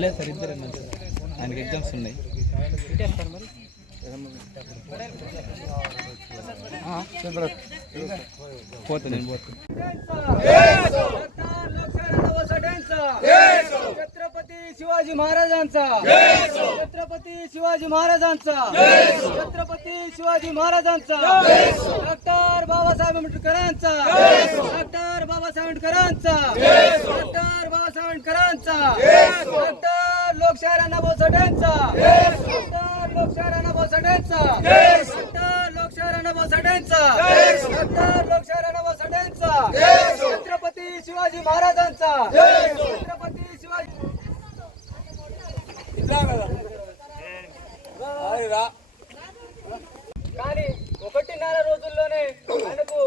లేదు సార్, ఇద్దరు ఆయనకి ఎగ్జామ్స్ ఉన్నాయి. పోతా నేను పోతా. छत्रपती शिवाजी महाराजांचा, छत्रपती शिवाजी महाराजांचा, छत्रपती शिवाजी महाराजांचा, डॉक्टर बाबासाहेब आंबेडकरांचा, डॉक्टर बाबासाहेब आंबेडकरांचा, डॉक्टर बाबासाहेब आंबेडकरांचा, डॉक्टर लोकशाहीर अण्णाभाऊ साठेंचा, डॉक्टर लोकशाहीर अण्णाभाऊ साठेंचा, डॉक्टर लोकशाहीर अण्णाभाऊ साठेंचा, डॉक्टर लोकशाहीर अण्णाभाऊ साठेंचा, छत्रपती शिवाजी महाराजांचा, छत्रपती शिवाजी. కానీ 1.5 రోజుల్లోనే ఆయనకు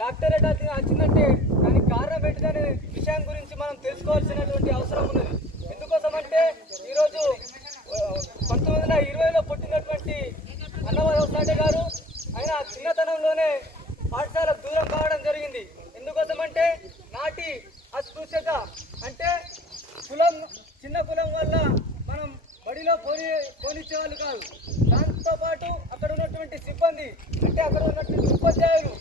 డాక్టరేట్ వచ్చిందంటే దానికి కారణం ఏంటనే విషయం గురించి మనం తెలుసుకోవాల్సినటువంటి అవసరం ఉన్నది. ఎందుకోసం అంటే ఈరోజు 1920లో పుట్టినటువంటి అన్నవరం సాటే గారు ఆయన చిన్నతనంలోనే పాఠశాలకు దూరం కావడం జరిగింది. ఎందుకోసం అంటే నాటి అస్పృశ్యత, అంటే కులం, చిన్న కులం వల్ల మనం బడిలో పోనిచ్చేవాళ్ళు కాదు. దాంతోపాటు అక్కడ ఉన్నటువంటి సిబ్బంది, అంటే అక్కడ ఉన్నటువంటి ఉపాధ్యాయులు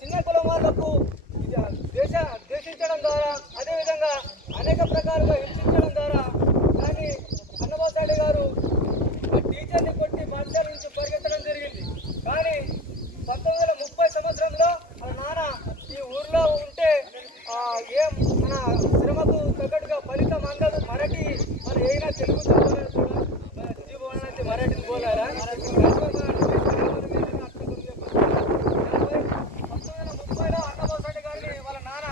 చిన్న కులం వాళ్లకు దేశించడం ద్వారా, అదేవిధంగా అనేక ప్రకారంగా హింసించడం ద్వారా కానీ అన్నభావు సాటే గారు టీచర్ని కొట్టి పాఠశాల నుంచి పరిగెత్తడం జరిగింది. కానీ 1930 సంవత్సరంలో మన నాన్న ఈ ఊర్లో ఉంటే ఏం మన శ్రమకు తగ్గట్టుగా ఫలితం అందదు. మరాఠీ మన ఏదైనా తెలుగు మరాఠీ బోలారా 1930లో అన్నభావు సాటే గారిని వాళ్ళ నాన్న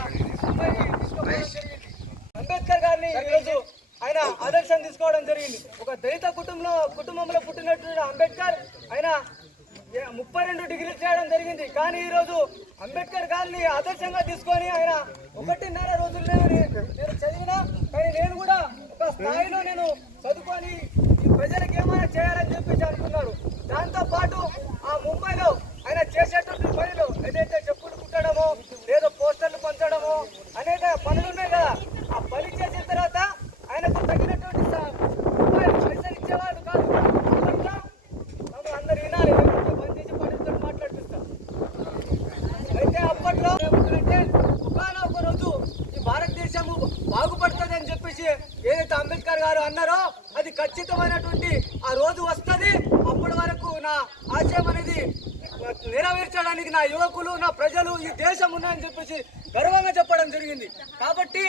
తీసుకోవడం జరిగింది. అంబేద్కర్ గారిని ఈరోజు ఆయన ఆదర్శం తీసుకోవడం జరిగింది. ఒక దళిత కుటుంబంలో పుట్టినటువంటి అంబేద్కర్ ఆయన 32 డిగ్రీలు చేయడం జరిగింది. కానీ ఈరోజు అంబేద్కర్ గారిని ఆదర్శంగా తీసుకొని ఆయన 1.5 రోజుల్లో నేను చదివినా, కానీ నేను కూడా ఒక స్థాయిలో నేను చదువుకొని ఈ ప్రజలకు ఏమైనా చేయాలని చెప్పేసి అనుకున్నారు. దాంతోపాటు ఆ ముంబైలో ఆయన చేసేటువంటి పనులు ఏదైతే చెప్పులు కుట్టడమో లేదా పోస్టర్లు పంచడమో అనేక పనులు ఉన్నాయి కదా, ఆ పని చేసిన తర్వాత ఆయనకు తగినటువంటి పైసలు ఇచ్చేవాళ్ళు కాదు. అందరు వినాలి, బంద్ చేసి పనితో మాట్లాడిపిస్తాం. అయితే అప్పట్లో ఏమంటారంటే ఒకనొక రోజు ఈ భారతదేశము బాగుపడుతుంది అని చెప్పేసి ఏదైతే అంబేద్కర్ గారు అన్నారో అది ఖచ్చితమైనటువంటి ఆ రోజు వస్తుంది. అప్పటి వరకు నా ఆశయం అనేది నెరవేర్చడానికి నా యువకులు, నా ప్రజలు, ఈ దేశం ఉన్నాయని చెప్పేసి గర్వంగా చెప్పడం జరిగింది. కాబట్టి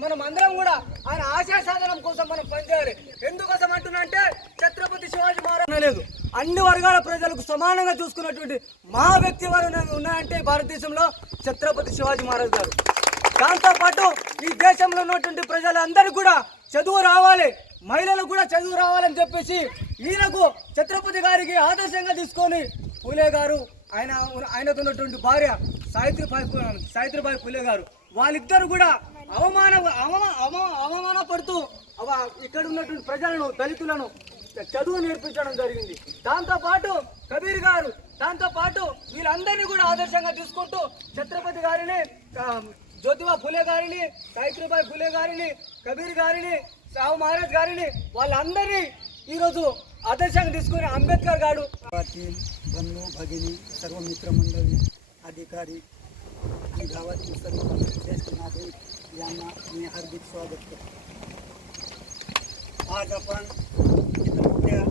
మనం అందరం కూడా ఆయన ఆశయ సాధనం కోసం మనం పనిచేయాలి. ఎందుకోసం అంటున్నా అంటే ఛత్రపతి శివాజీ మహారాజ్ లేదు, అన్ని వర్గాల ప్రజలకు సమానంగా చూసుకున్నటువంటి మా వ్యక్తి వారు ఉన్నాయంటే భారతదేశంలో ఛత్రపతి శివాజీ మహారాజ్ గారు. దాంతోపాటు ఈ దేశంలో ఉన్నటువంటి ప్రజలందరికీ కూడా చదువు రావాలి, మహిళలకు కూడా చదువు రావాలని చెప్పేసి ఈయనకు ఛత్రపతి గారికి ఆదర్శంగా తీసుకొని పూలే గారు, ఆయనకు ఉన్నటువంటి భార్య సావిత్రిబాయి పూలే గారు, వాళ్ళిద్దరు కూడా అవమానపడుతూ ఇక్కడ ఉన్నటువంటి ప్రజలను, దళితులను చదువు నేర్పించడం జరిగింది. దాంతోపాటు కబీర్ గారు, దాంతోపాటు వీళ్ళందరినీ కూడా ఆదర్శంగా తీసుకుంటూ ఛత్రపతి గారిని, జ్యోతిబా ఫులే గారిని, సావిత్రిబాయి ఫులే గారిని, కబీర్ గారిని, సాహు మహారాజ్ గారిని, వాళ్ళందరినీ ఈరోజు आदर्शांक తీసుకొని अंबेडकर गारू गावातील बंधू भगिनी सर्व मित्रमंडळी अधिकारी आणि गावातील सर्व ज्येष्ठ नागरिक यांना मी हार्दिक स्वागत करतो. आज आपण इथं मोठ्या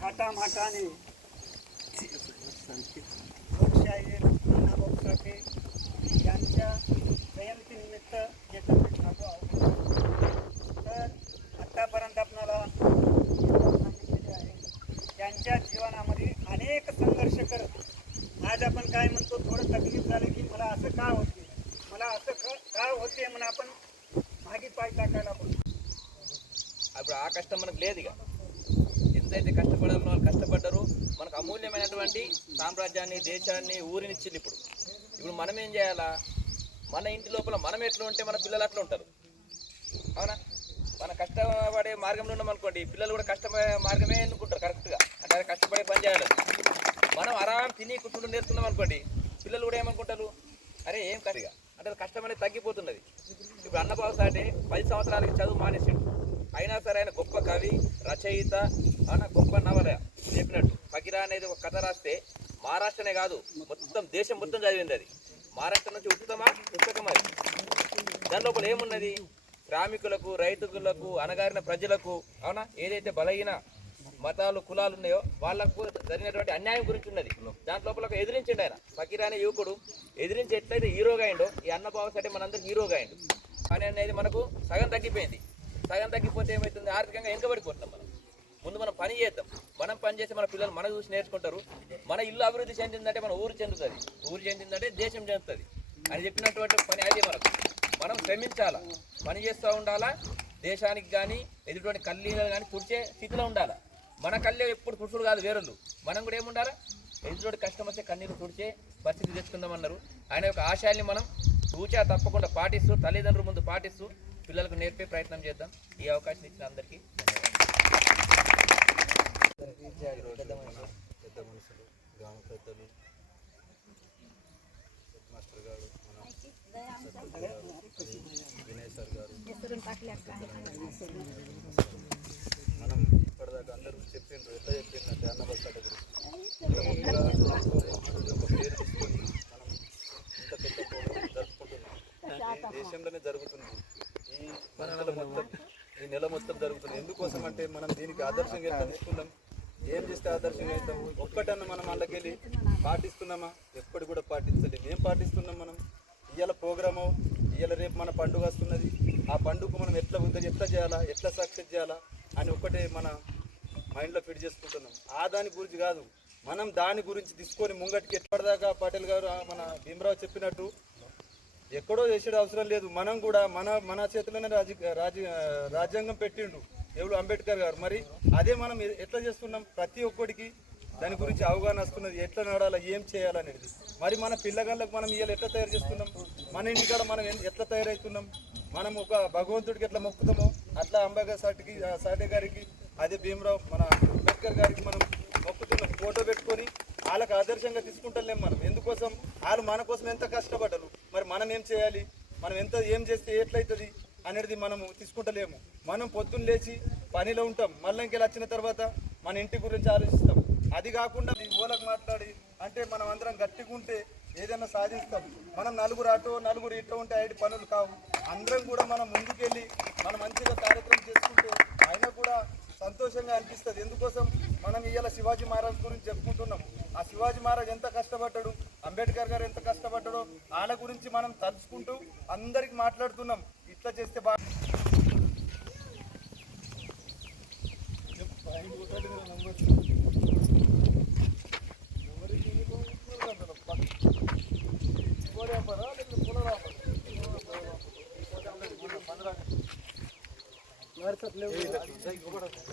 थाटामाटाने लोकशाहीर अण्णाभाऊ साठे यांच्या जयंतीनिमित्त एकत्रित झालो आहोत. तर आतापर्यंत आपल्याला त्यांच्या जीवनामध्ये अनेक संघर्ष करत आज आपण काय म्हणतो थोडं तकलीफ झालं की मला असं का होते, मला असं का होते म्हणून आपण मागे पाय टाकायला पडतो. అప్పుడు ఆ కష్టం మనకు లేదు. ఇక ఎంతైతే కష్టపడాలో వాళ్ళు కష్టపడ్డారు, మనకు అమూల్యమైనటువంటి సామ్రాజ్యాన్ని, దేశాన్ని, ఊరినిచ్చింది. ఇప్పుడు మనం ఏం చేయాలా? మన ఇంటి లోపల మనం ఎట్లా ఉంటే మన పిల్లలు అట్లా ఉంటారు. అవునా? మన కష్టపడే మార్గంలో ఉన్నాం అనుకోండి, పిల్లలు కూడా కష్టపడే మార్గమే ఎన్నుకుంటారు కరెక్ట్గా. అంటే అది కష్టపడే పని చేయాలి. మనం ఆరాం తిని కుటుంబం నేర్చుకున్నాం అనుకోండి, పిల్లలు కూడా ఏమనుకుంటారు, అరే ఏం కరిగా అంటే కష్టం అనేది తగ్గిపోతున్నది. ఇప్పుడు ఇప్పుడు అన్నబాబు సాటే 10 సంవత్సరాలకి చదువు మానేసిండు. అయినా సరే ఆయన గొప్ప కవి, రచయిత, గొప్ప నవల చెప్పినట్టు. ఫకీరా అనేది ఒక కథ రాస్తే మహారాష్ట్రనే కాదు మొత్తం దేశం మొత్తం చదివింది అది. మహారాష్ట్ర నుంచి ఉత్తమ పుస్తకం అది. దాని లోపల ఏమున్నది? శ్రామికులకు, రైతులకు, అణగారిన ప్రజలకు, అవునా, ఏదైతే బలహీన మతాలు కులాలు ఉన్నాయో వాళ్ళకు జరిగినటువంటి అన్యాయం గురించి ఉన్నది. దాంట్ లోపల ఎదిరించిండు ఆయన. ఫకీరా అనే యువకుడు ఎదిరించి ఎట్లయితే హీరోగా అయిండో, ఈ అన్నబాబు సాటే మనందరికి హీరోగా అయిండు. పని అనేది మనకు సగం తగ్గిపోయింది. సగం తగ్గిపోతే ఏమవుతుంది? ఆర్థికంగా వెనుకబడిపోతున్నాం. ముందు మనం పని చేద్దాం. మనం పని చేస్తే మన పిల్లలు మన చూసి నేర్చుకుంటారు. మన ఇల్లు అభివృద్ధి చెందిందంటే మన ఊరు చెందుతుంది, ఊరు చెందిందంటే దేశం చెందుతుంది అని చెప్పినటువంటి పని అదే. మనం శ్రమించాలా, పని చేస్తూ ఉండాలా. దేశానికి కానీ ఎదుటి కల్లీలు కానీ తుడిచే స్థితిలో ఉండాలా. మన కళ్ళే ఎప్పుడు తుడుచుడు కాదు వేరొళ్ళు. మనం కూడా ఏముండాలా? ఎదుటి కష్టం వస్తే కన్నీరు తుడిచే పరిస్థితి తెచ్చుకుందామన్నారు. ఆయన యొక్క ఆశయాల్ని మనం తూచా తప్పకుండా పాటిస్తూ, తల్లిదండ్రుల ముందు పాటిస్తూ పిల్లలకు నేర్పే ప్రయత్నం చేద్దాం. ఈ అవకాశం ఇచ్చిన అందరికీ పెద్ద మనుషులు, గ్రామ పెద్దలు, హెడ్ మాస్టర్ గారు, మన వినయ్ సార్ గారు, మనం ఇప్పటిదాకా అందరూ చెప్పిండ్రు. ఎట్లా చెప్పిందంటే అన్నబాబు సాటే గురించి ఒక పేరు తీసుకొని మనం ఇంత పెద్ద ప్రోగ్రాం జరుపుకుంటున్నాం. దేశంలోనే జరుగుతుంది. ఈ నెల మొత్తం జరుగుతుంది. ఎందుకోసం అంటే మనం దీనికి ఆదర్శంగా ఎట్లా తీసుకున్నాం, ఏం చేస్తే ఆదర్శంగా అవుతాం. ఒక్కటన్నా మనం అందుకెళ్ళి పాటిస్తున్నామా? ఎప్పటి కూడా పాటించలేదు. ఏం పాటిస్తున్నాం మనం? ఇవాళ ప్రోగ్రాము, ఇవాళ రేపు మన పండుగ వస్తున్నది. ఆ పండుగ మనం ఎట్లా చేయాలా, ఎట్లా సక్సెస్ చేయాలా అని ఒక్కటే మన మైండ్లో ఫిట్ చేసుకుంటున్నాం. ఆ దాని గురించి కాదు, మనం దాని గురించి తీసుకొని ముంగటికి ఎప్పటిదాకా పాటిల్ గారు, మన భీమరావు చెప్పినట్టు ఎక్కడో చేసేది అవసరం లేదు. మనం కూడా మన చేతిలోనే రాజ్యాంగం పెట్టిండు ఎవరు? అంబేద్కర్ గారు. మరి అదే మనం ఎట్లా చేస్తున్నాం? ప్రతి ఒక్కడికి దాని గురించి అవగాహన వస్తున్నది, ఎట్లా నడాలా, ఏం చేయాలనేది. మరి మన పిల్లగాళ్ళకు మనం ఇవాళ ఎట్లా తయారు చేస్తున్నాం? మన ఇంటికాడ మనం ఎట్లా తయారవుతున్నాం? మనం ఒక భగవంతుడికి ఎట్లా మొక్కుతామో అట్లా అంబేద్కర్ సాటే గారికి, అదే భీమరావు, మన అంబేద్కర్ గారికి మనం మొక్కుతున్నాం. ఫోటో పెట్టుకొని వాళ్ళకి ఆదర్శంగా తీసుకుంటలేం మనం. ఎందుకోసం? వాళ్ళు మన కోసం ఎంత కష్టపడ్డారు. మరి మనం ఏం చేయాలి? మనం ఏం చేస్తే ఎట్లయితుంది అనేది మనము తీసుకుంటలేము. మనం పొద్దున్న లేచి పనిలో ఉంటాం, మళ్ళీ ఇంకెళ్ళి వచ్చిన తర్వాత మన ఇంటి గురించి ఆలోచిస్తాం. అది కాకుండా ఓలకు మాట్లాడి అంటే మనం అందరం గట్టిగా ఉంటే ఏదైనా సాధిస్తాం. మనం నలుగురు అటో నలుగురు ఇటో ఉంటే ఐదు పనులు కావు. అందరం కూడా మనం ముందుకెళ్ళి మనం మంచిగా కార్యక్రమం చేసుకుంటే అయినా కూడా సంతోషంగా అనిపిస్తుంది. ఎందుకోసం? మనం ఇవాళ శివాజీ మహారాజ్ గురించి చెప్పుకుంటున్నాం. ఆ శివాజీ మహారాజ్ ఎంత కష్టపడ్డాడు, అంబేద్కర్ గారు ఎంత కష్టపడ్డాడో వాళ్ళ గురించి మనం తలుచుకుంటూ అందరికి మాట్లాడుతున్నాం. ఇట్లా చేస్తే బాగా వాట్సాప్